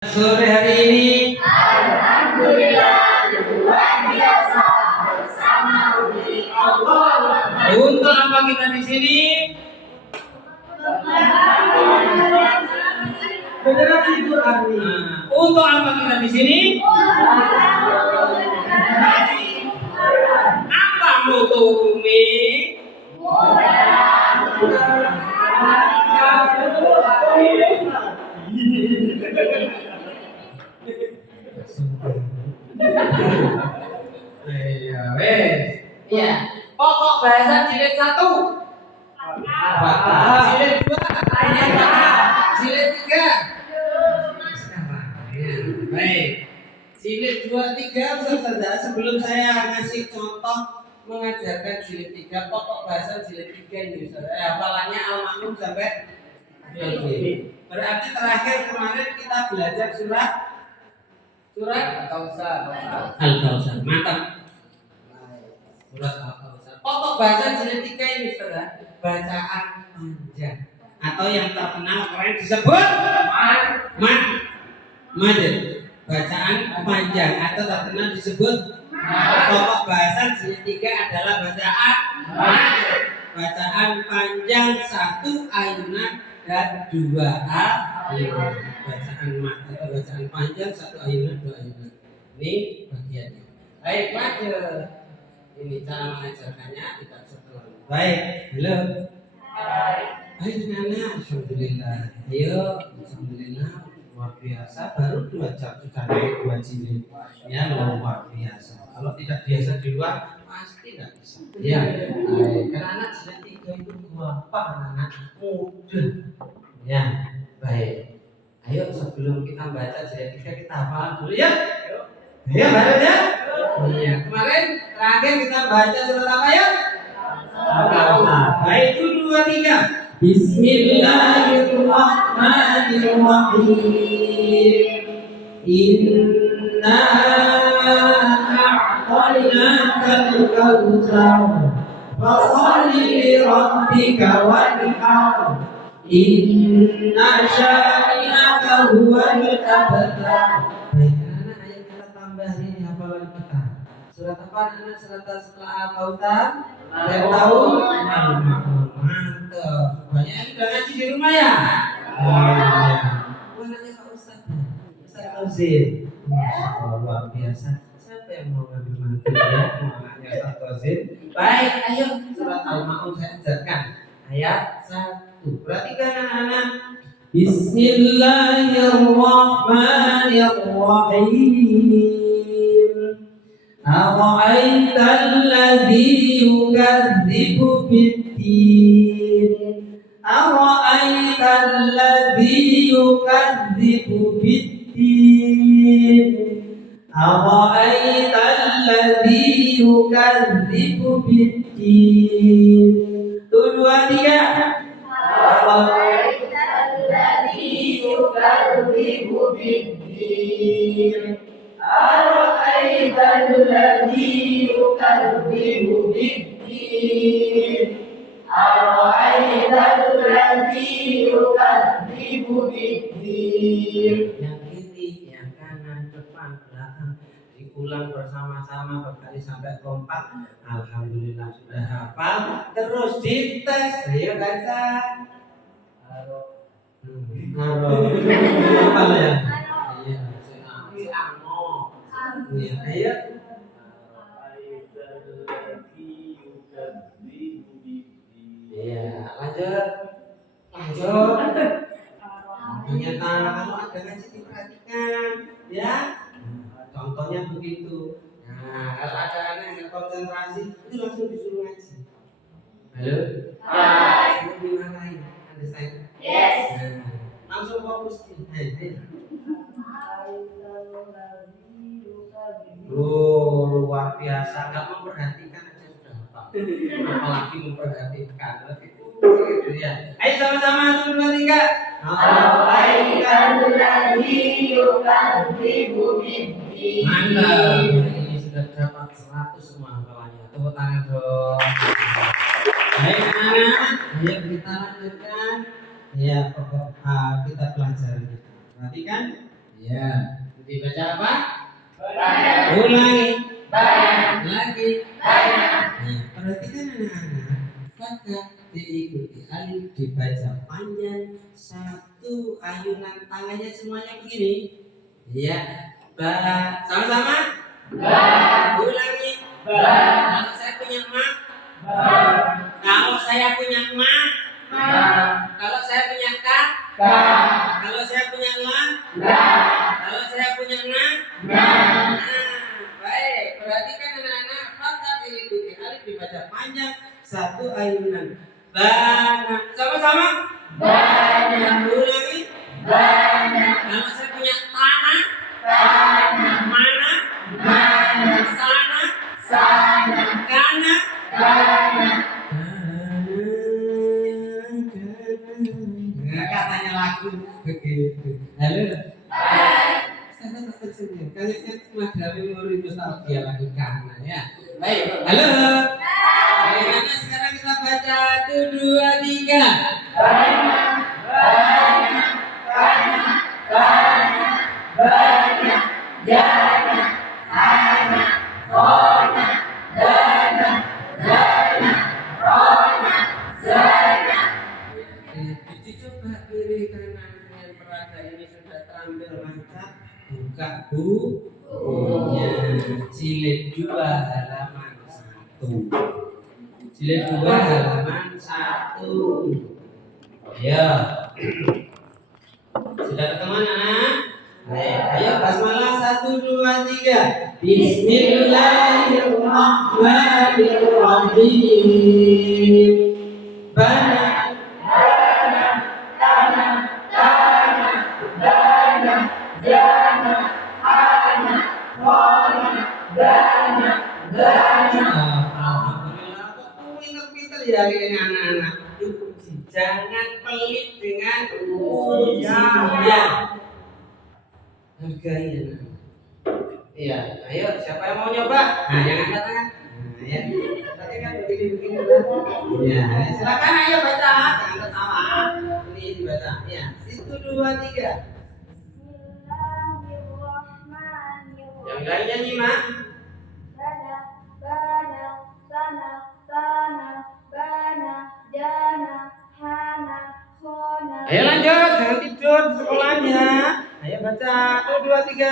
Sore hari ini Alhamdulillah luar biasa bersama Umi Allah. untuk apa kita di sini? Federasi Quran. Untuk apa kita di sini? Apa moto Umi? Iya, wes. Iya. Pokok bahasa jilid 1. Jilid 2. Jilid 3. Baik. Jilid 2, 3 saudara, sebelum saya ngasih contoh mengajarkan jilid 3, pokok bahasa jilid 3 ini saudara. Hafalannya Al-Ma'mun sampai berarti terakhir kemarin kita belajar surat Al-Kautsar. Mantap. Surat Al-Kautsar. Pokok bahasa jilid 3 ini saudara, bacaan panjang atau yang terkenal keren disebut mad. Bacaan panjang atau terkenal disebut pokok bahasa jilid 3 adalah bacaan mad. Bacaan panjang 1 ayunan dan 2 ayunan. Bacaan mad atau bacaan panjang 1 ayunan 2 ayunan. Ini bagiannya. Baik, maju. Ini cara mengajarkannya kita setelah. Baik, halo. Hai Nana, alhamdulillah. Ayo, alhamdulillah. Luar biasa, baru 2 jam sudah naik 2 jilid. Ya, luar biasa. Kalau tidak biasa di luar, pasti tidak bisa. Ya, karena anak jilid 3 itu gampang, anak mudah. Ya, baik. Ayo sebelum kita baca jilid 3 kita hafal dulu ya. Ya, baru ya. Iya, kemarin terakhir kita baca surat apa ya? Al-Kautsar. Baik, 1, 2, 3. Bismillahirrahmanirrahim. Inna a'tainakal kautsar. Fasholli li rabbika wanhar. Inna syani'aka huwal abtar. Baik, anak ayo kita tambahin hafalan kita. Surat apa anak? Surat setelah Al-Kautsar? Yang tahu? Mantap. Banyak sudah ngaji di rumah ya? Iya. Anaknya Pak Ustaz Fauzin. Masya Allah, luar biasa. Siapa yang mau ngambil mantu ya? Anaknya Ustaz Fauzin. Baik, ayo surat Al-Ma'un saya ajarkan. Ayat 1. Perhatikan anak-anak. Bismillahirrahmanirrahim. Ara'aita alladhi yukadzibu bid-din. Ara'aita alladhi yukadzibu bid-din. Ara'aita alladhi yukadzibu bid-din. 1, 2, 3. Ara'aita alladhi yukadzibu bid-din. Ara'aita alladhi yukadzibu bid-din. Ara'aita alladhi yukadzibu bid-din. Yang kiri, yang kanan, depan, belakang diulang bersama-sama berkali sampai kompak. Alhamdulillah sudah hafal. Terus dites, ayo baca. Haro. Hafal ya? Iya, iya, ayo. Iya, lanjut. Ternyata kalau ada ngaji diperhatikan, ya. Contohnya begitu. Nah, kalau ada anak yang konsentrasi, itu langsung disuruh ngaji. Halo? Hai. Dimarahin, understand? Yes. Nah, langsung fokus di. Luar biasa, nggak memperhatikan aja sudah hafal. Apalagi memperhatikan, gitu ya. Ayo sama-sama 1, 2, 3. Ara'aita alladhi yukadzibu bid-din. Mantap. Ini sudah dapat 100 semua hafalannya. Tepuk tangan dong. Baik anak-anak, ayo kita lanjutkan. Ya, pokok kita pelajari. Perhatikan. Ya, dibaca apa? Banyak. Ulangi. Banyak. Lagi. Banyak. Nah, perhatikan anak-anak. Kata diikuti alif dibaca panjang, satu ayunan tangannya semuanya begini. Ya, sama-sama. Ulangi. Kalau saya punya mak. Kalau saya punya mak. Kalau saya punya kak. Kalau saya punya la. Kalau saya punya na. Nah, baik. Perhatikan anak-anak. Kata diikuti alif dibaca panjang, satu ayunan. Banyak. Sama-sama. Ulangi. Kalau saya punya tanah. Mana. Sana. Kana. Nah, katanya lagu begitu. Halo. Saya tak tersenyum. Kayaknya Madami Muri nostalgia lagu Kana ya. Baik. Halo. Baik, sekarang kita baca 1, 2, 3. Dicoba kiri kanan dengan peraga ini sudah terampil mantap. Buka bukunya. Jilid 2 halaman 1. Jilid 2 halaman 1. Ya. Sudah ketemu anak? Ayo basmalah 1, 2, 3. Bismillahirrahmanirrahim. Banyak. Alhamdulillah, kok pinter-pinter ya hari ini anak-anak. Jangan pelit dengan ujian. Hargai anak. Iya, ayo siapa yang mau nyoba? Nah, yang angkat tangan. Nah, ya. Tadi kan begini lah. Ya, silakan ayo baca. Jangan ketawa. Ini dibaca. Ya, 1, 2, 3. Yang lainnya nyimak. Ayo lanjut, jangan tidur di sekolahnya. Ayo baca 1, 2, 3.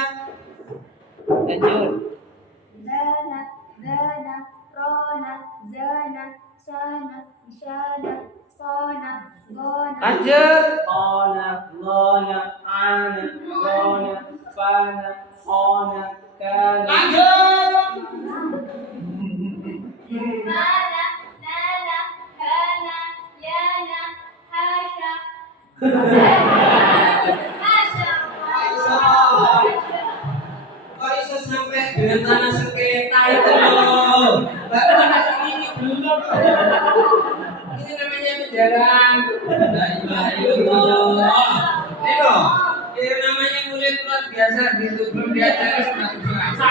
Lanjut. Lanjut. Lanjut. Kok bisa sampai dengan tanah sengketa itu loh? Baru anak ini belum. Ini namanya penjaraan. La ilaha illallah. Ini loh. Ini namanya murid luar biasa gitu. Belum diajari sudah berasa.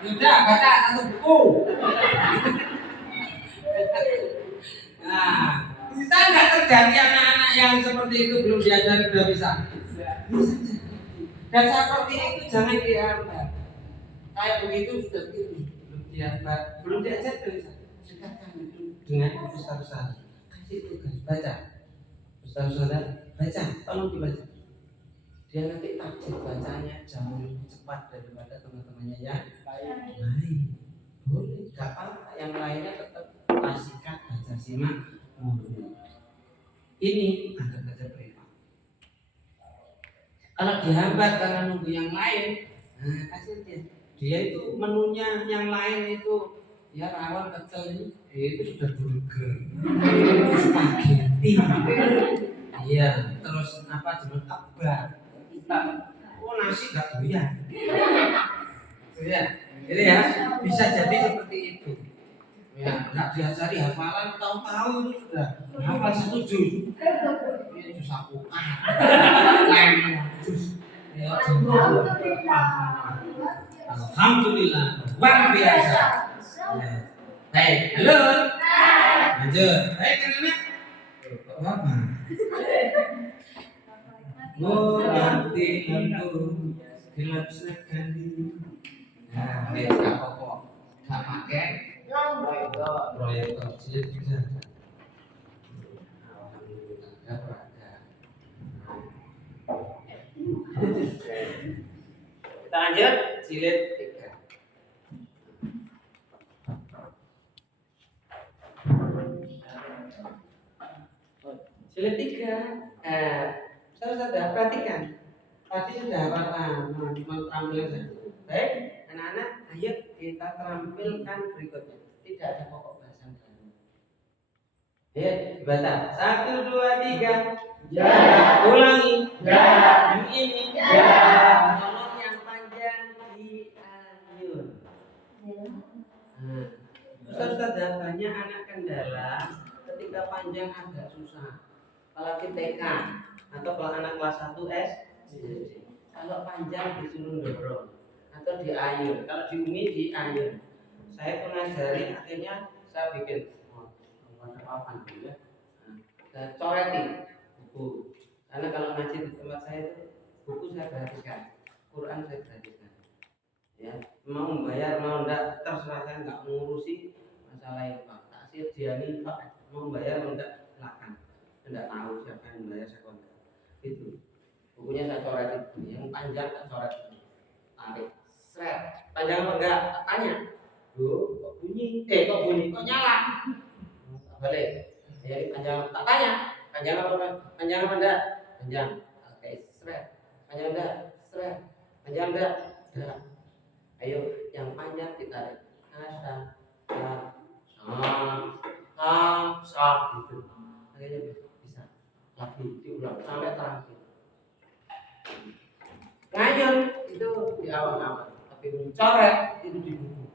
Sudah baca satu buku. Nah, bisa nggak terjadi anak-anak yang seperti itu belum diajari sudah bisa? Bisa. Dan seperti itu jangan dihambat. Kayak begitu sudah begitu, belum dihambat, belum diajar bisa. Dekatkan itu dengan ustaz-ustaz. Kasih tugas baca. Ustaz-ustaz baca, tolong dibaca. Dia nanti takjil bacanya jauh lebih cepat daripada teman-temannya yang lain. Boleh, gak apa-apa. Yang lainnya tetap kasihkan baca simak. Ini ada baca privat. Kalau dihambat karena nunggu yang lain, nah kasih dia itu menunya yang lain itu ya rawon kecil ini, itu sudah burger, spaghetti, iya, terus apa jenis kebab, oh nasi gak doyan, ya, ini ya bisa jadi seperti itu. Ya, nggak diajari hafalan tahu-tahu itu sudah hafal 1 juz. Itu sapu juz. Ya, alhamdulillah, luar biasa. Ya. Baik, halo. Lanjut. Baik, anak-anak. Apa? Ngerti lampu gelap sekali. Nah, ayo gak apa-apa. Gak pakai proyektor. Cilik tiga. Alhamdulillah. Gak berada. Kita lanjut. Cilik tiga. Jilid 3. Saudara perhatikan. Tadi sudah tampil saja. Baik, anak-anak, ayo kita tampilkan berikutnya. Tidak ada pokok bahasan baru. Ya, dibaca. 1, 2, 3. Ya. Ulangi. Ya. Yang ini. Ya. Tolong yang panjang diayun. Ustaz, banyak anak kendala ketika panjang agak susah. Apalagi TK atau kalau anak kelas 1 SD. Kalau panjang disuruh dorong atau diayun. Kalau di Umi diayun. Saya pengajari akhirnya saya bikin papan dulu ya. Saya coretin buku. Karena kalau ngaji di tempat saya itu buku saya perhatikan, Quran saya perhatikan. Ya, mau membayar mau enggak terserah, saya enggak mengurusi masalah infak. Taksir diani infak, mau bayar mau enggak silakan. Enggak tahu siapa yang membayar saya enggak. Itu. Bukunya saya coret itu, yang panjang saya coret itu. Tarik, seret. Panjang apa enggak? Tanya. Loh, kok bunyi? Kok nyala? Balik. Jadi panjang, tak tanya. Panjang apa enggak? Panjang. Oke, seret. Panjang enggak? Seret. Panjang enggak? Enggak. Ayo, yang panjang ditarik. Gitu. Akhirnya bisa. Lagi diulang sampai terakhir. Ngayun itu di awal-awal, tapi mencoret itu di buku.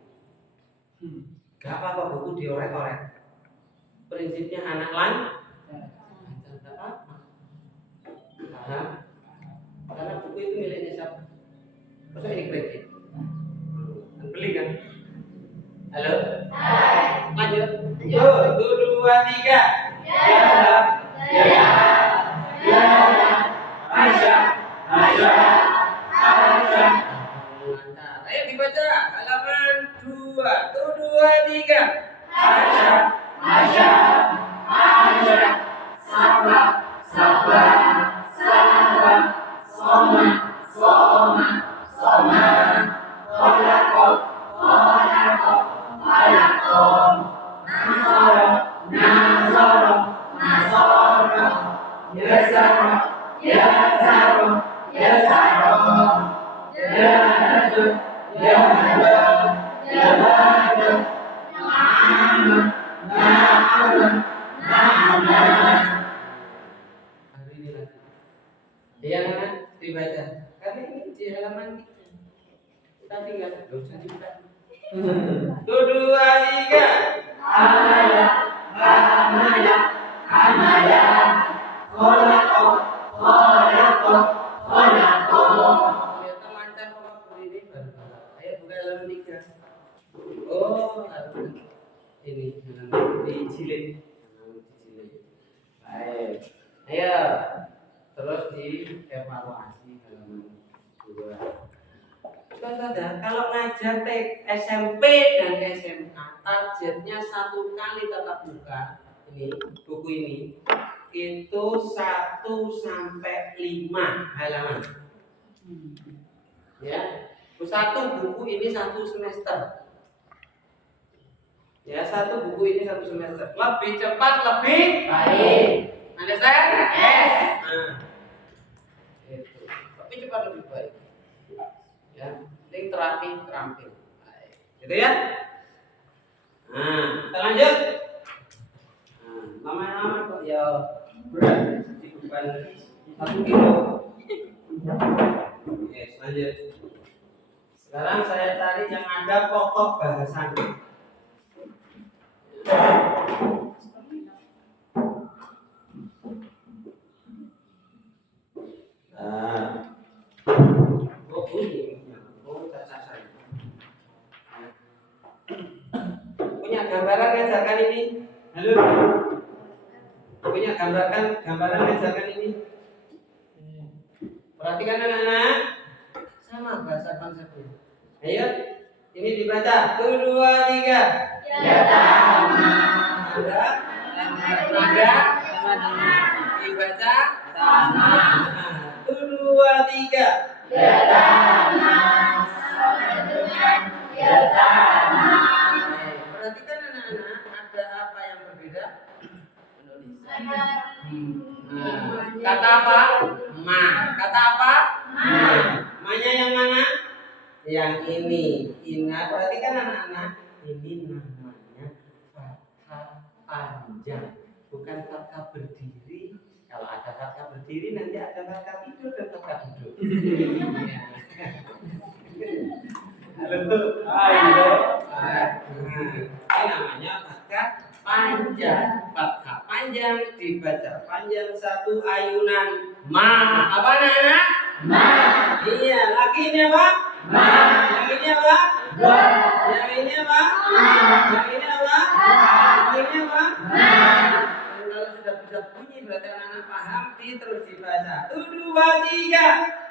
Gak apa-apa buku diorek-orek. Prinsipnya anak tidak apa-apa. Karena buku itu miliknya siapa? Masa ini kredit? Beli kan? Halo? Lanjut. 1, 2, 3. Ya. Masya. Ayo dibaca halaman 2. 1, 2, 3. Masya. Safa. Soma. Kholaqo. Nasara. Yasara. Hari ini lagi. Yang dibaca. Kali ini di halaman 3. Kita tinggal dosa juga. 1, 2, 3. Amaya. Kholaqo. Ternyata lancar kok ini baru. Ayo buka halaman 3. Oh, ini halaman dijilid. Baik. Ayo. Terus dievaluasi halaman 2. Saudara, kalau ngajar SMP dan SMA, targetnya 1 kali tatap muka. Ini buku ini itu 1 sampai 5 halaman. Ya, satu buku ini 1 semester. Ya, 1 buku ini 1 semester. Lebih cepat lebih Baik. Understand? Yes. Itu. Tapi cepat lebih baik. Ya, ini terampil. Baik. Gitu ya. Kita lanjut. Lama-lama kok ya berat, jadi bukan 1 kilo. Oke, lanjut. Sekarang saya cari yang ada pokok bahasannya. Punya gambaran ngajarkan ini? Halo? Punya gambaran ngajarkan ini? Perhatikan anak-anak. Sama bahasa konsepnya. Ayo, ini dibaca. 1, 2, 3. Ada? Dibaca sama. 1, 2, 3. Perhatikan anak-anak, ada apa yang berbeda? Kata apa? Ma. Kata apa? Ma-nya yang mana? Yang ini. Ina. Perhatikan anak-anak, ini namanya fathah panjang, bukan fathah berdiri. Kalau ada fathah berdiri nanti ada fathah tidur dan fathah duduk. Halo. Ayo. Ini namanya fathah panjang. Fathah panjang dibaca panjang satu ayunan. Ma. Apa anak-anak? Ma. Iya, lagi ini apa? Ma. Yang ini apa? Ba. Yang ini apa? Ma. Yang ini apa? Ma. Yang ini apa? Ma. Kalau sudah bisa bunyi berarti anak-anak paham, terus dibaca. 1, 2, 3.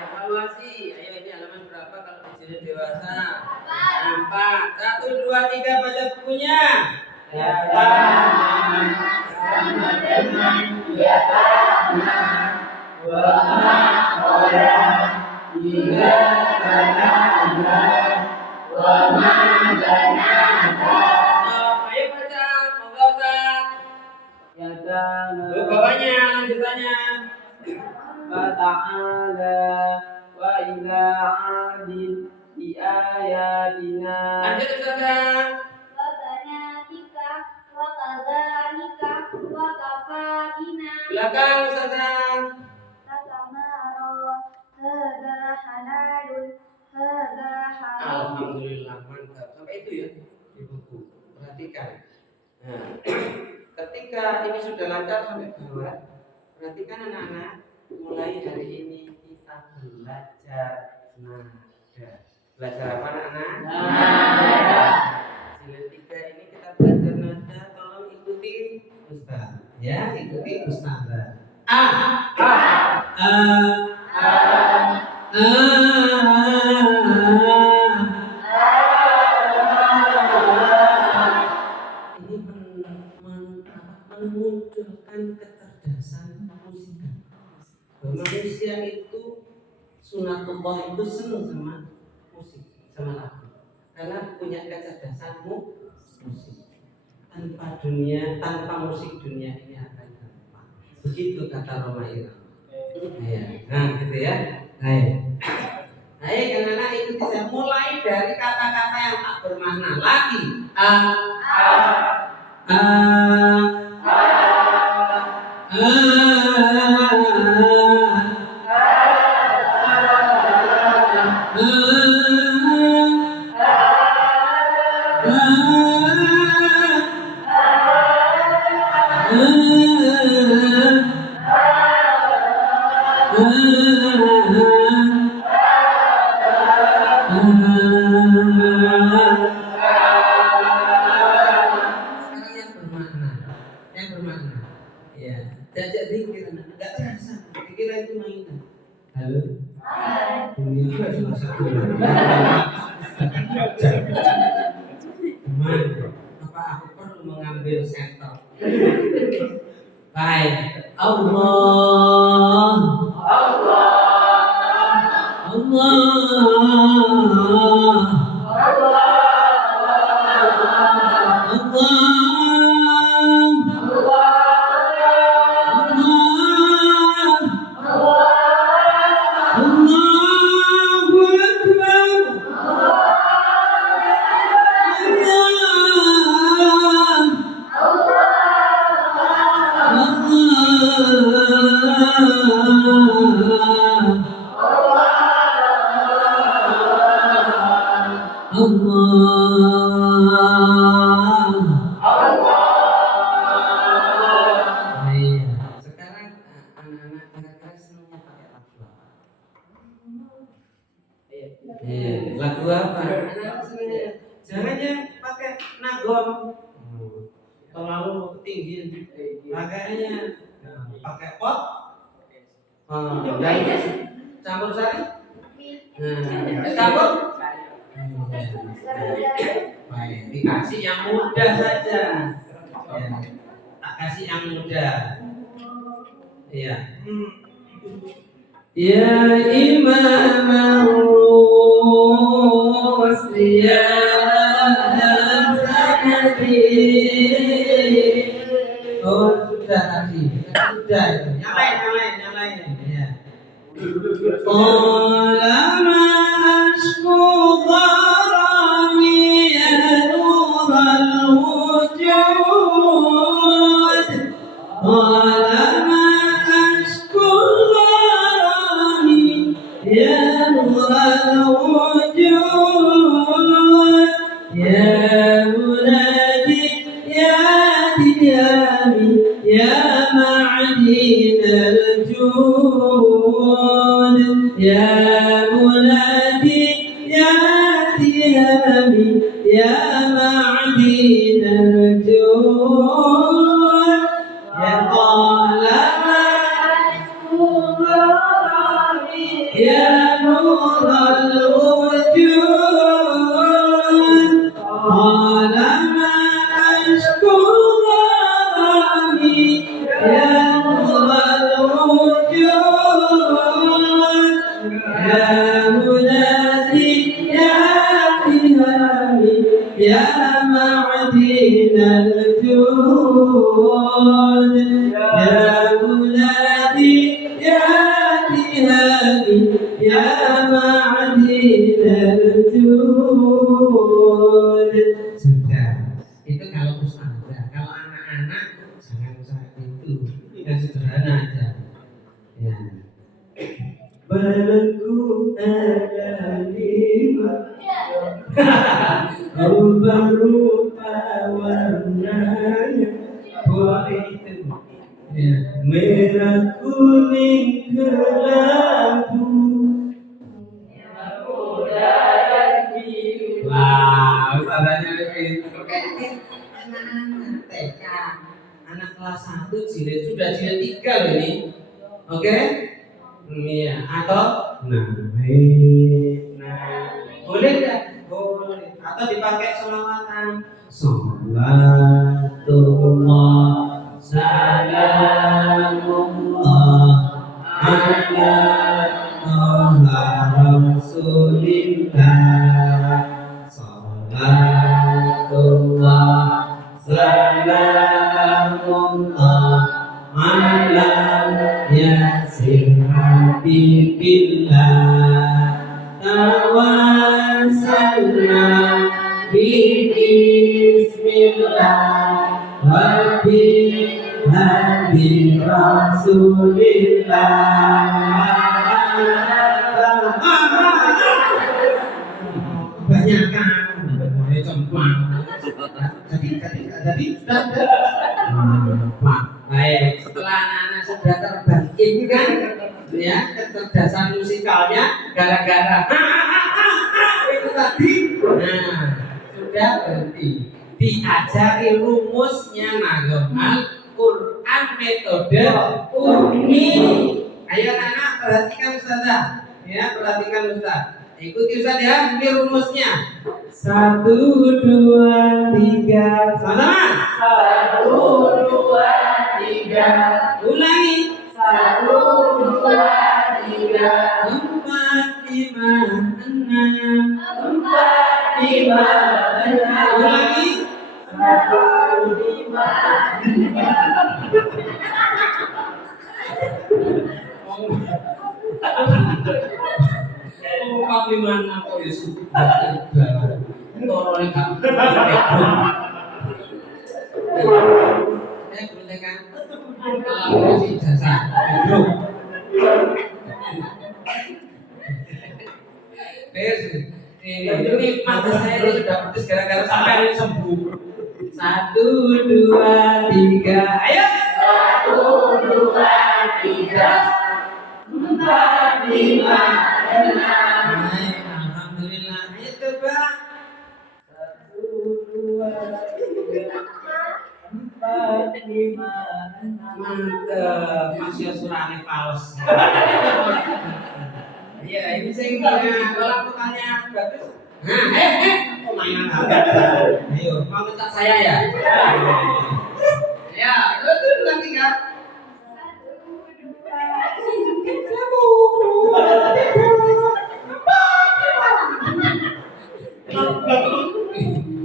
Evaluasi. Ayo, ini halaman berapa kalau di sini dewasa? 4. 1, 2, 3 baca bukunya. Ayo baca, moga Ustaz. Lu bawahnya, lanjutannya. Fata'ala wa ila 'adin bi ayatina. Lanjut Ustaz. Belakang Ustaz. Alhamdulillah, mantap. Sampai itu ya di buku. Perhatikan. Nah, ketika ini sudah lancar sampai bawah, perhatikan anak-anak. Mulai hari ini kita belajar nada. Belajar apa anak-anak? Nada. Jilid 3 ini kita belajar nada. Tolong ikuti Ustaz. Ya, ikuti Ustaz. A. Ini memunculkan kecerdasan musik. Manusia itu sunatullah itu senang sama musik, sama lagu, karena punya kecerdasan musik. Tanpa musik dunia ini akan gampang. Begitu kata Roma Irama. Nah, gitu ya. Hai, anak-anak ikuti saya. Mulai dari kata-kata yang tak bermakna lagi. Yang bermakna. Ya, jajak pikir anak-anak. Enggak terasa. Dikira itu mainan. Halo. Dunia salah satu. Gimana? Apa aku perlu mengambil sektor? Baik. Allah. Sekarang anak-anak kira-kira senangnya pakai lagu apa? Jangan yang pakai nagom terlalu ketinggian. Makanya pakai pot. Yang campur sari. Campur. Baik, dikasih yang mudah saja. Ya, tak kasih yang mudah. Iya. Ya Imam Ar-Rus ya Sanadi. Oh sudah tadi, sudah itu. Yang lain. Ya. Qala ashku gharami ya nur al-wujud. Qala ashku gharami ya nur al-wujud. Ya munadi ya diyami ya ma'din al-jud. Ya munadi ya diyami ya ma'din al-jud. Ya qalama ya nur al-wujud. Qalama ashku gharami ya nur al-wujud. Ya munadi ya dihami ya ma'din al-jud. Ya munadi ya dihami ya ma'din al-jud. Sudah. Itu kalau ustazah. Kalau anak-anak jangan usah itu. Yang sederhana aja. Ya. Badanku ada 5 rupa-rupa warnanya. Boleh itu ya. Merah, kuning, kelabu, muda dan biru. Wah, ustazahnya itu kayaknya anak-anak TK, anak kelas 1 jilid sudah jilid 3 loh ini. Oke? Iya, atau boleh enggak? Boleh. Atau dipakai sholawatan. Sholatullah salamullah ala Rasulillah. Sholatullah salamullah ala yasin habibillah. Tawasalna bismillah wa bi hadi rasulillah. Kebanyakan boleh cempang. Jadi Pak, baik. Setelah anak-anak sudah terbangkit kan, ya kecerdasan musikalnya gara-gara itu tadi, nah sudah berhenti. Diajari rumusnya nagomal Quran metode umi. Ayo anak perhatikan ustazah, ya perhatikan ustaz. Ikuti ustaz ya, ini rumusnya. 1, 2, 3, sama. 1, 2, 3. Ulangi. 1, 2, 3. 4, 5, 6. 4, 5, 6. Ulangi. 1, 5, 4, 5, 6 kok ya sudah. Tolong kamu. Boleh kan? Kalau sih jasa. Ini mata saya ini sudah putus gara-gara sampai ini sembuh. 1, 2, 3. Ayo. 1, 2, 3. 4, 5, 6. Alhamdulillah. Ayo coba. empat, lima, enam. Mantep, masih surane fals. Iya, ini saya kalau pertanyaan bagus. Nah, kok mainan HP? Ayo, mau minta saya ya? Ya, itu nanti kan.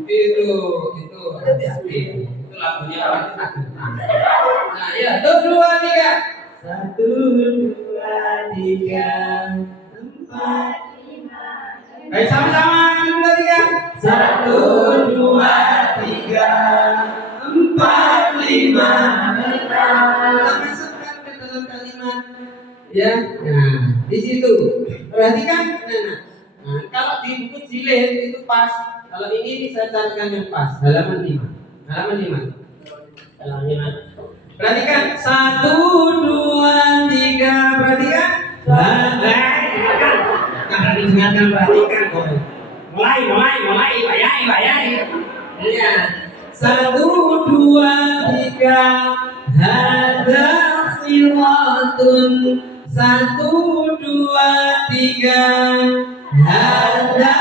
Itu hati-hati. Itu lagunya orang ketakutan. Nah, ya, itu 2, 3. 1, 2, 3, 4. Ayo sama-sama 1, 2, 3. 1, 2, 3, 4, 5, 6. Masukkan ke dalam kalimat. Ya, nah di situ perhatikan. Nah, kalau di buku jilid itu pas. Kalau ini saya carikan yang pas. Halaman 5. Halaman 5. Halaman 5. Perhatikan 1, 2, 3. Perhatikan. Karena didengarkan perhatikan. Mulai. Bayai. Ya. 1, 2, 3. Hada siratun. 1, 2, 3. Hada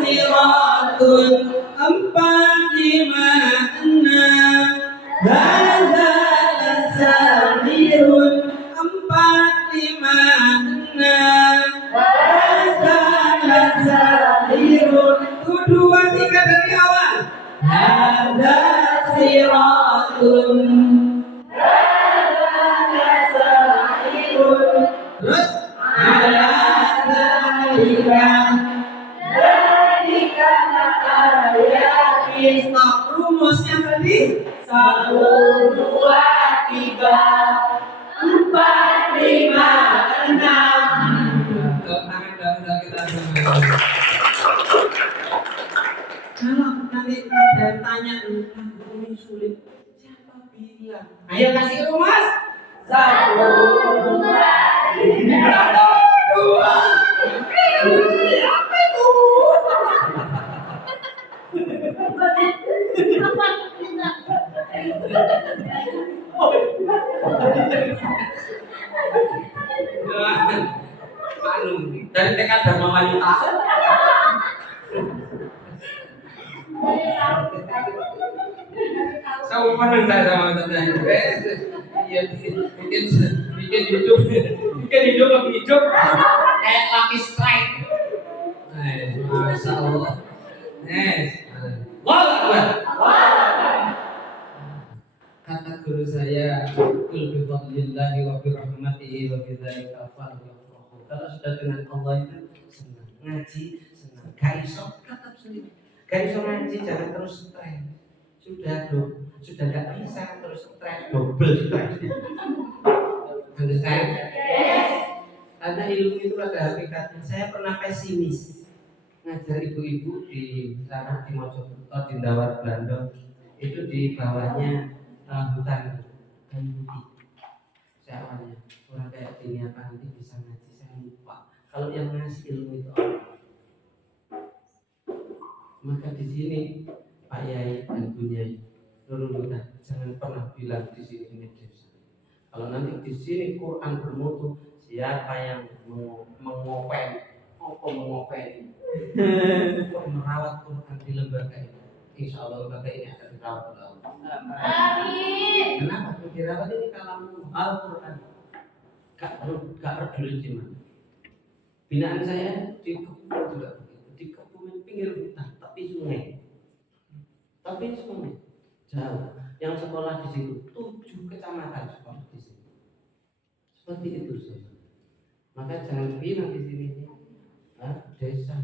siratun. 4, 5, 6. Hada lasamirun. 4, 5, 6. Hada lasamirun. 1, 2, 3 dari awal. Hada siratun. Terus stop. Rumusnya tadi 1, 2, 3, 4, 5, 6. Kalau nanti ada yang tanya ini sulit, siapa bilang? Ayo kasih rumus. 1, 2, 3. 2. Apa itu? Dari TK Dharma Wanita. Saya menang saya sama teman. Iya, bikin hidup lebih hidup kayak Lucky Strike. Masya Allah. Kata guru saya, "Qul bi fadlillahi wa bi rahmatihi wa bi dzalika falyafrahu." Kalau sudah dengan Allah itu senang. Ngaji senang. Gaiso tetap sendiri. Gaiso ngaji jangan terus stres. Sudah nggak bisa terus stres, double stres. Understand? Yes. Karena ilmu itu ada hakikatnya. Saya pernah pesimis ngajar ibu-ibu di sana di Mojokerto di Ndawar Belanda. Itu di bawahnya hutan kayu putih. Saya awalnya orang kayak gini apa nanti bisa ngaji, saya lupa. Kalau yang ngasih ilmu itu Allah. Maka di sini Pak Yai dan Bu Yai Nurul Huda jangan pernah bilang di sini ini desa. Kalau nanti di sini Quran bermutu, siapa yang mengopen merawat Quran di lembaga ini, insya Allah lembaga ini akan dirawat oleh Allah. Amin. Kenapa dirawat ini kalau Al-Quran gak peduli di mana. Binaan saya di kebun juga begitu, di kebun pinggir hutan, tapi sungai jauh. Yang sekolah di situ 7 kecamatan sekolah di situ. Seperti itu saja. Maka jangan bilang di sini desa.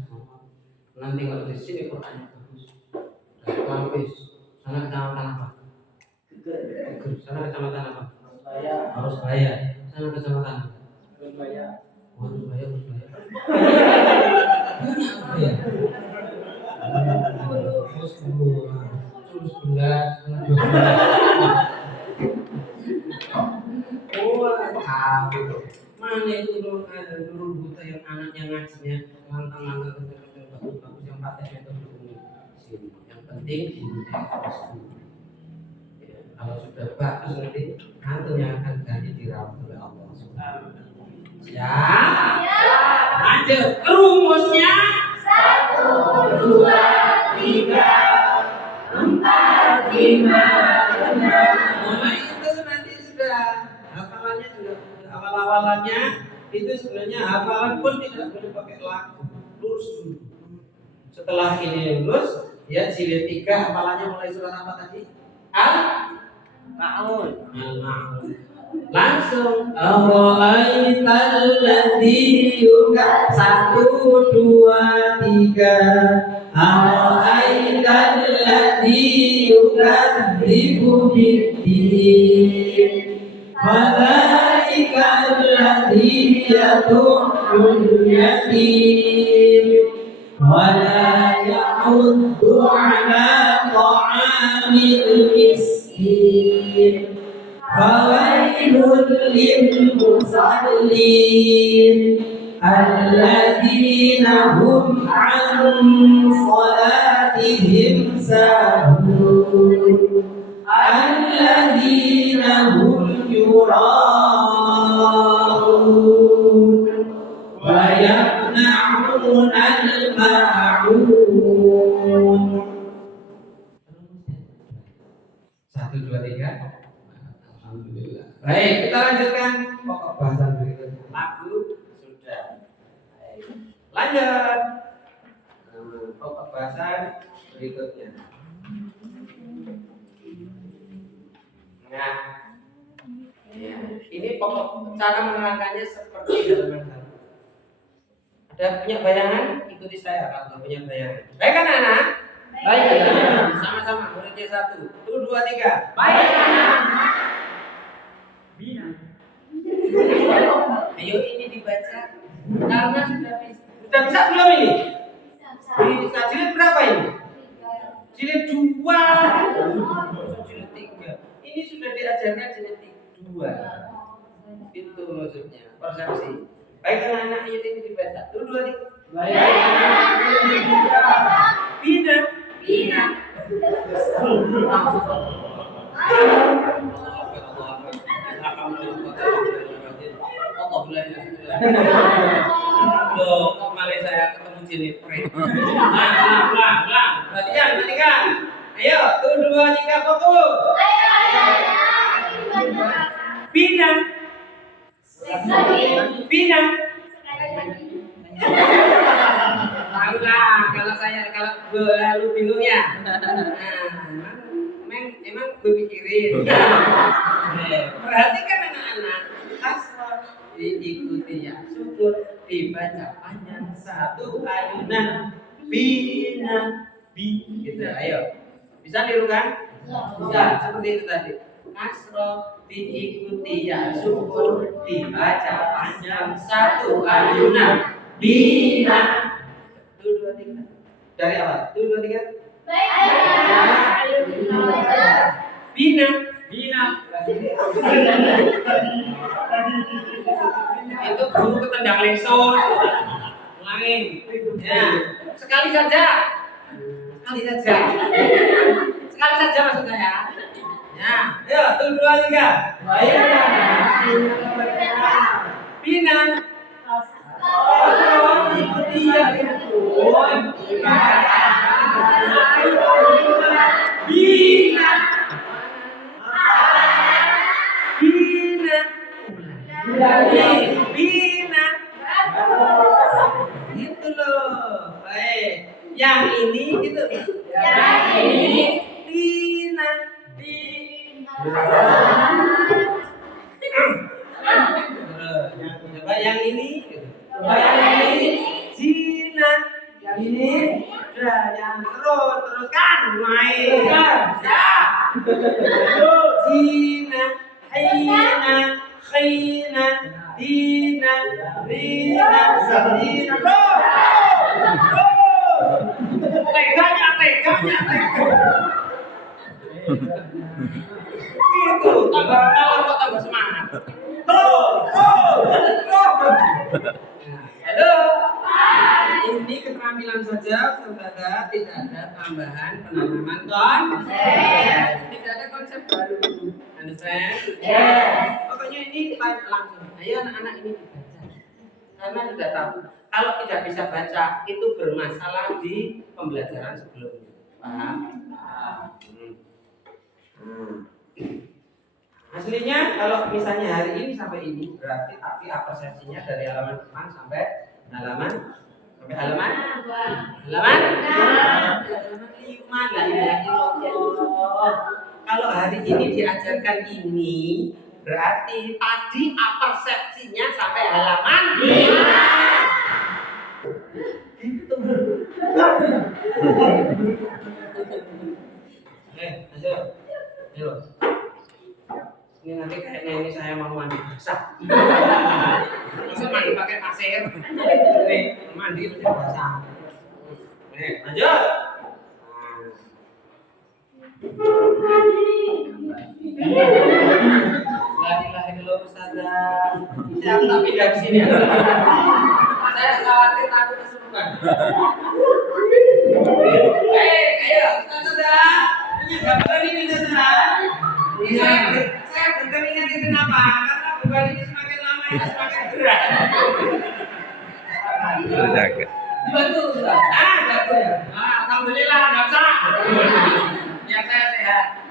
Nanti kalau di sini Qurannya bagus. Dari Lampis, sana kecamatan apa? Sana kecamatan apa? Harus bayar. Sana kecamatan apa? Harus bayar. Terus 11. Mana itu Nurul Huda yang anaknya ngajinya lantang bagus yang prakteknya itu sini. Yang penting penting ya, kalau sudah bagus nanti antum yang akan ganti dirawat oleh Allah Subhanahu. Siap? Lanjut rumusnya 1, 2, 3, 4, 5, 6. Nah itu nanti sudah hafalannya juga awal-awalannya itu sebenarnya hafalan pun tidak boleh pakai lagu, lurus dulu. Setelah ini lurus, ya jilid 3 hafalannya mulai surat apa tadi? Ma'un. Al-Ma'un. Langsung ara'aital ladzi yuka 1, 2, 3 ara'aital ladzi yukadzibu biddin fadzalikal ladzi yad'ul yatim wa la yahuddu 'ala ta'amil miskin fawailul lil musallin alladzina hum 'an salatihim sahun alladzina hum yura'un wa yamna'un al-ma'un. 1, 2, 3. Alhamdulillah. Baik, kita lanjutkan pokok bahasan berikutnya. Lagu sudah. Baik. Lanjut. Pokok bahasan berikutnya. Nah, ya. Ini pokok cara menerangkannya seperti dalam hal. Ada punya bayangan? Ikuti saya kalau nggak punya bayangan. Baik kan anak? Baik. Sama-sama. Muridnya 1, 2, 3. Baik. Ayo ini dibaca karena sudah bisa belum ini? Bisa. Jilid berapa ini? Jilid 2. Jilid 3. Ini sudah diajarkan jilid 2. Itu maksudnya persepsi. Baik anak-anak ayo ini dibaca. 1, 2, 3. Baik. Bina. Loh, kok malah saya ketemu Jennifer. Perhatikan. Ayo, 1, 2, 3, fokus. Bina. Tahu lah kalau lu bingung ya. Emang gue pikirin. Perhatikan anak-anak. Asal diikuti ya syukur dibaca panjang 1 ayunan bina gitu. Ayo. Bisa niru kan? Bisa. Seperti itu tadi. Asro diikuti ya syukur dibaca panjang 1 ayunan bina. 1, 2, 3. Dari awal. 1, 2, 3. Bina. Itu guru ketendang lesos. Ulangin. Ya. Sekali saja maksud saya. Ya. Ayo, 1, 2, 3. Bina. Bina. Gitu loh. Baik. Yang ini gitu. Bina. Coba yang ini gitu. Cina. Yang ini. Udah, yang teruskan main. Ya. Cina. Khina. Dina. Teganya. Gitu, tambah semangat. Halo. Ini ini keterampilan saja, saudara, tidak ada tambahan penanaman konsep. Tidak ada konsep baru. Understand? Yes. Pokoknya ini langsung. Ayo anak-anak ini dibaca. Karena sudah tahu. Kalau tidak bisa baca, itu bermasalah di pembelajaran sebelumnya. Paham? Aslinya kalau misalnya hari ini sampai ini berarti tapi persepsinya dari halaman depan sampai halaman 5 lah ya. Kalau hari ini diajarkan ini berarti tadi persepsinya sampai halaman 5. Gitu. Ayo. Ini nanti kayaknya ini saya mau mandi basah. Masa mandi pakai pasir? Nih, mandi pakai basah. Nih, lanjut. Alhamdulillah Ustazah. Saya tak pindah ke sini. Saya khawatir takut kesurupan. Ayo, Ustazah. Punya gambar ini Ustazah. Saya berkeringat itu kenapa? Karena beban ini semakin lama ini semakin berat. Dibantu Ustaz. Bantu ya. Alhamdulillah, enggak usah. Biar saya sehat.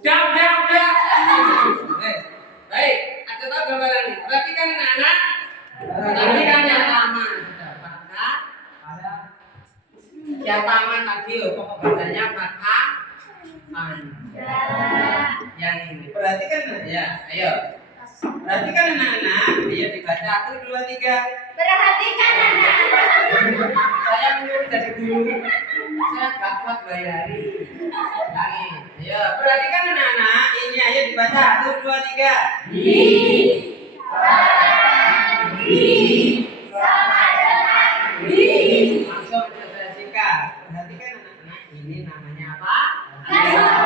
Udah. Baik, ada tahu gambaran ini. Perhatikan anak-anak. Tadi kan yang lama. Yang taman tadi, pokok bacanya fathah. Yang ini. Perhatikan ya, ayo. Perhatikan anak-anak. Ayo dibaca 1, 2, 3. Perhatikan anak-anak. Saya menyuruh jadi guru. Saya gak kuat bayari. Lagi. Ayo, perhatikan anak-anak. Ini ayo dibaca 1, 2, 3. Sama dengan di. Langsung saya singkat. Perhatikan anak-anak. Ini namanya apa? Kasroh.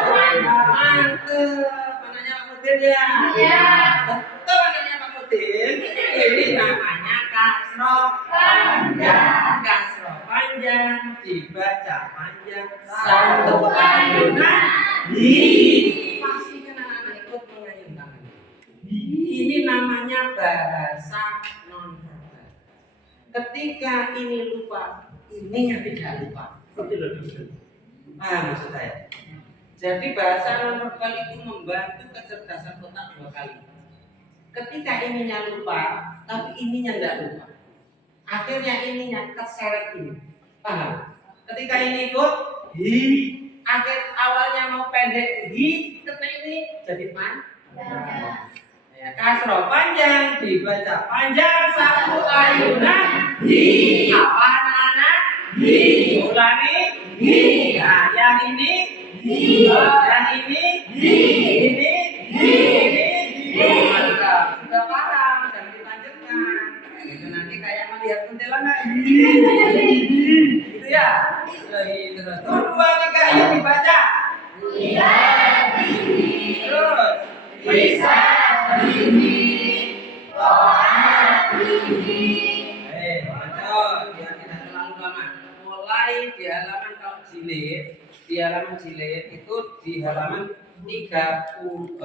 Mantap. Mananya Pak Mudin ya? Iya. Betul anaknya Pak Mudin. Ini namanya kasroh Panjang. Kasroh panjang dibaca panjang. Satu ayunan. Pastikan anak-anak ikut mengayun tangan. Ini namanya bahasa nonverbal. Ketika ini lupa, ininya tidak lupa. Itu loh. Maksud saya. Jadi bahasa nonverbal itu membantu kecerdasan otak 2 kali. Ketika ininya lupa, tapi ininya tidak lupa. Akhirnya ininya keseret ini. Paham? Ketika ini ikut, akhir awalnya mau pendek, ketika ini jadi panjang. Ya, kasroh panjang dibaca panjang satu ayunan. Apa anak-anak? Ulangi. Nah, yang ini. Yang ini. Mantap. Sudah paham dan dilanjutkan. Itu nanti kayak melihat kuntilanak. Gitu ya. Terus 1, 2, 3 ayo dibaca. Terus Bisa ini. Doa ini. Lanjut. Biar tidak terlalu lama. Mulai di halaman kalau jilid. Di halaman jilid itu di halaman 30.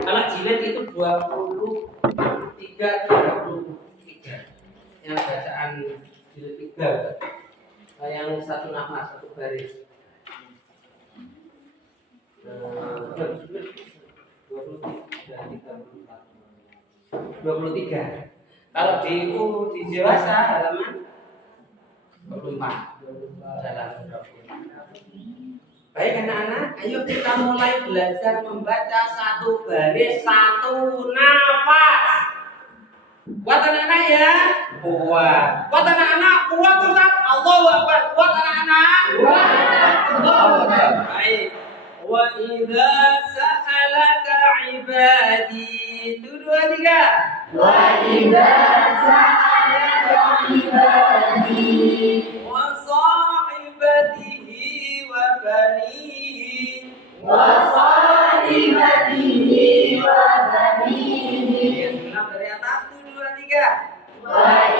Kalau jilid itu 23, 33. Yang bacaan jilid 3. Yang satu nafas, satu baris. 23. Kalau di dewasa halaman 24. Baik anak-anak, ayo kita mulai belajar membaca satu baris, satu nafas. Kuat anak-anak ya? Kuat. Kuat anak-anak, kuat Ustaz. Allahu Akbar. Kuat anak-anak. Allahu Akbar. Baik. Wa idza sa'alaka 'ibadi. 1, 2, 3. Wa idza sa'alaka ibadi. Wa sahibatihi wa banihi. Wa sahibatihi wa banihi. Dari atas 1, 2, 3. Wa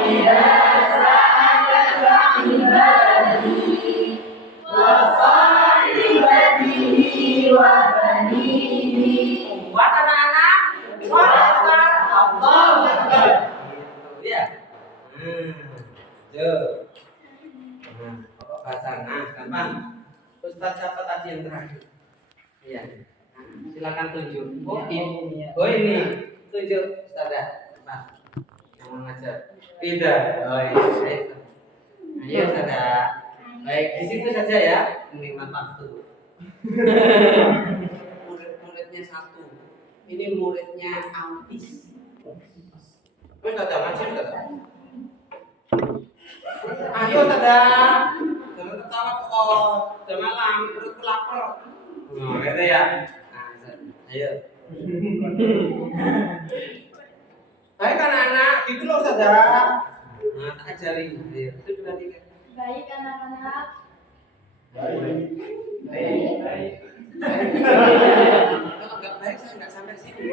bahasa. Nah, gampang. Ustaz siapa tadi yang terakhir? Iya. Nah, silakan tunjuk. Oh ini. Tunjuk Ustazah. Nah, yang mengajar. Tidak. Oh iya. Ayo Ustazah. Baik, di situ saja ya. Menikmat waktu. Murid-muridnya satu. Ini muridnya autis. Ustazah, ngaji Ustazah. Ayo Ustazah. Jangan ketawa kok. Udah malam, perutku lapar. Oh, gitu ya. Nah, ayo. Baik anak-anak, gitu loh Ustazah. Nah, tak ajarin. Ayo, itu berarti kan. Baik anak-anak. Baik. Kalau nggak baik saya nggak sampai sini.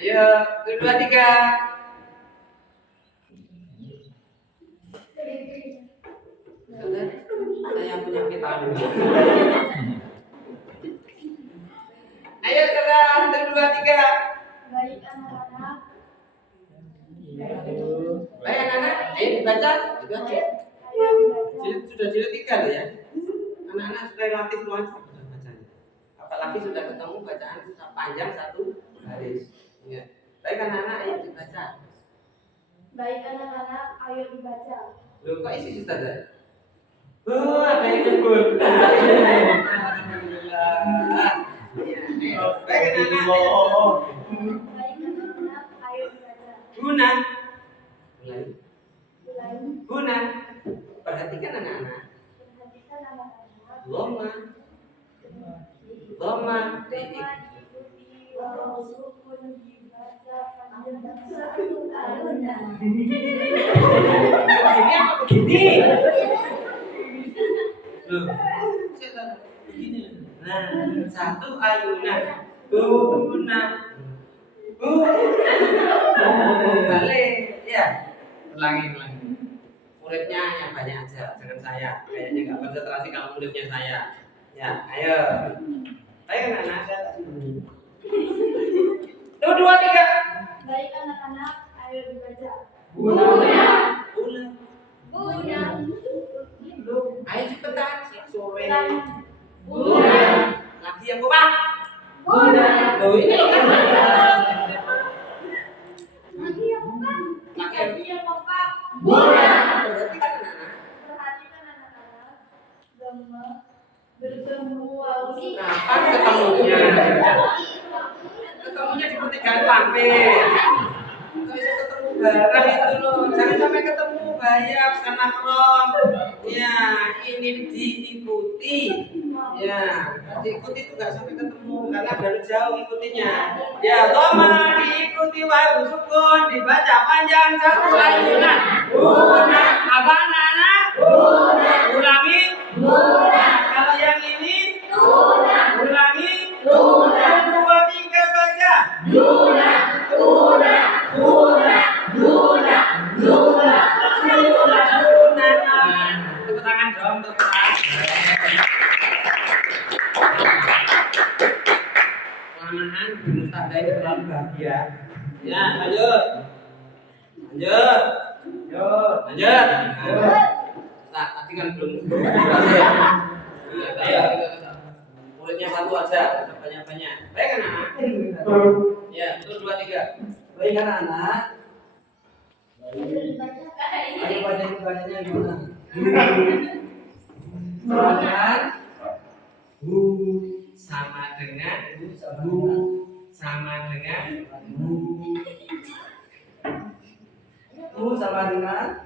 Ayo, 1, 2, 3. Saya punya vitamin. Ayo sekarang 1, 2, 3. Baik anak-anak. Baik anak-anak, ayo dibaca. Ayo dibaca. Sudah jilid 3 loh ya. Anak-anak sudah relatif lancar bacanya. Apalagi sudah ketemu bacaan panjang satu baris. Ya. Baik anak-anak, ayo dibaca. Baik anak-anak, ayo dibaca. Loh, kok isi Ustazah? Oh, ada yang nyebut. Alhamdulillah. Ya, ayo. Baik anak-anak, ayo. Baik anak-anak, ayo dibaca. Guna. Mulai. Mulai. Guna. Perhatikan anak-anak. Perhatikan anak-anak. Loma. Loma. Diikuti walau sukun dibaca panjang satu alunan. Begini apa begini? Loh, begini. Nah, satu ayunan. Guna. Balik. Ya. Ulangi. Muridnya yang banyak aja, jangan saya. Kayaknya nggak konsentrasi kalau muridnya saya. Ya, ayo. Ayo anak-anak, saya tak sembunyi. 1, 2, 3. Baik anak-anak, ayo dibaca. Ulang. Guna. Ayo cepetan, sore. Guna. Lagi yang kompak. Guna. Loh, ini loh kan. Lagi yang kompak. Lagi yang kompak. Guna. Berarti kan anak-anak. Perhatikan anak-anak. Bertemu walau Kapan ketemunya? Ketemunya di pertigaan pampir. Kalau bisa ketemu bareng itu loh. Jangan sampai ketemu bahaya karena krom. Ya, ini diikuti. Ya, diikuti itu nggak sampai ketemu karena baru jauh ikutinya. Ya, Toma diikuti walau sukun dibaca panjang satu ayunan. Guna. Apa anak-anak? Guna. Ulangi. Guna. Kalau yang ini? Guna. Ulangi. Guna. 1, 2, 3 baca. Guna. Guna. Guna. Guna. Guna. Guna. Tepuk tangan dong, tepuk tangan. Kelamaan Gunung Tanda ini terlalu bahagia. Ya, lanjut. Nah, tadi kan belum berhasil. Nah, ayo. Muridnya satu aja, banyak-banyak. Baik anak-anak. Ya, 1, 2, 3. Baik anak-anak. Ayo dibaca. Ayo bacanya gimana? Silakan. Sama dengan sama dengan Sama dengan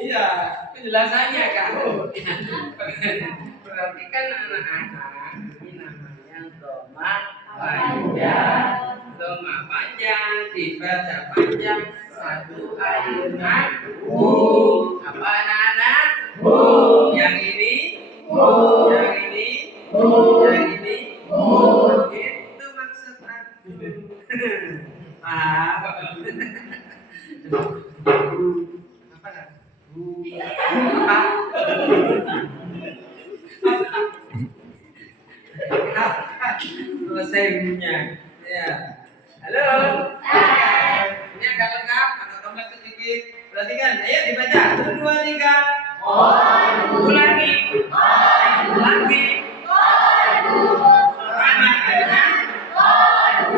Iya, penjelasannya kan. Berarti kan anak-anak ini namanya doma panjang. Doma panjang dibaca panjang satu ayunan. Apa anak-anak? Yang ini, yang ini, yang ini, Mesinnya. Ya. Halo. Ini agak lengkap, agak kompleks sedikit. Perhatikan, ayo dibaca. 1, 2, 3. Ulangi. Ulangi.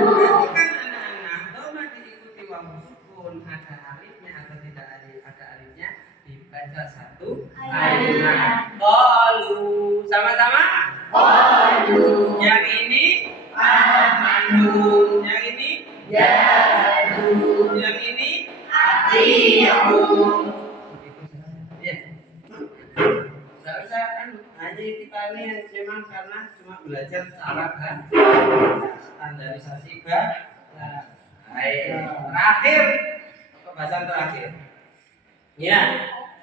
Perhatikan anak-anak, doma diikuti wawu sukun, ada alifnya atau tidak ada alifnya, dibaca satu ayat. Qalu. Sama-sama. Yang ini amanu. Yang ini jahadu. Yang ini atiyu. Ya. Enggak usah kan, hanya kita ini memang karena cuma belajar cara kan standarisasi bahasa. Terakhir, pembahasan terakhir. Ya,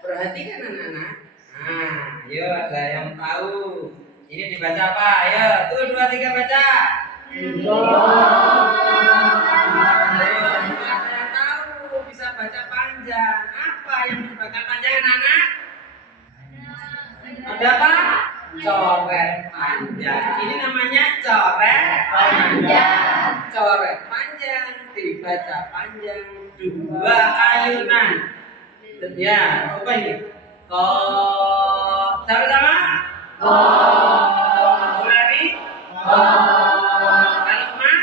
perhatikan anak-anak. Nah, yuk ada yang tahu. Ini dibaca apa? Ayo, 1, 2, 3 baca. Ada yang tahu bisa baca panjang. Apa yang menyebabkan panjang anak-anak? Ada apa? Coret panjang. Ini namanya coret panjang. Coret panjang dibaca panjang 2 ayunan. Ya, apa ini? Sama-sama. Ulangi. Kalau ma.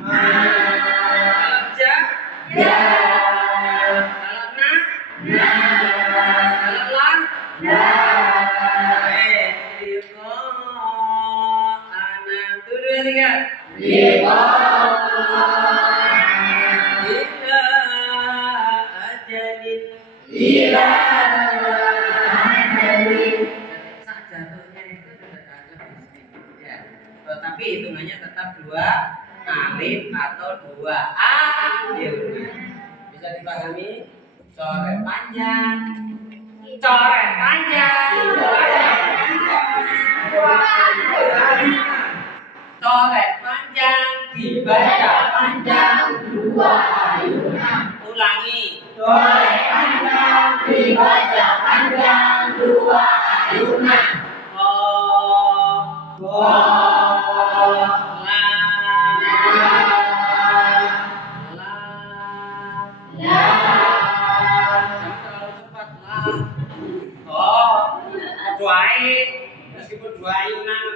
Kalau ja. Kalau na. Kalau la. Anak 1, 2, 3. Jatuhnya itu sudah ada ya. Tetapi hitungannya tetap 2 alif atau 2 ayunan. Bisa dipahami? Coret panjang. Coret panjang. Coret panjang dibaca panjang 2 ayunan. Ulangi. Coret panjang dibaca panjang 2 ayunan. Meskipun 2 ayunan,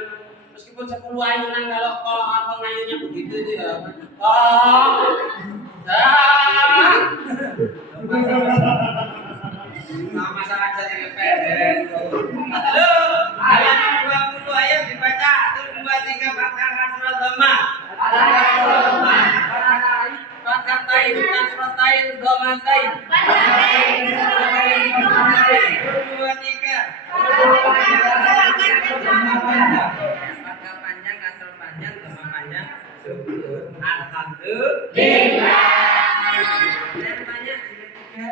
meskipun 10 ayunan, kalau apa ngayunnya begitu itu ya. Sama saja dengan pendek. Halo, halaman 20 ayo dibaca. 1, 2, 3 fathah kasrah dhamma. Fathah tain kasratain dhammatain. 1, 2, 3. Fathah panjang kasrah panjang dhamma panjang. Alhamdulillah. Dan banyak juga.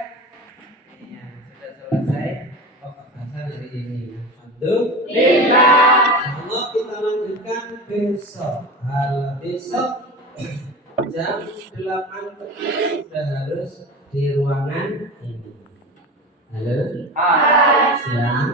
Iya, sudah selesai pokok bahasa hari ini. Alhamdulillah. Allah kita lanjutkan besok. Besok jam 8 sudah harus di ruangan ini. Halo. Siang.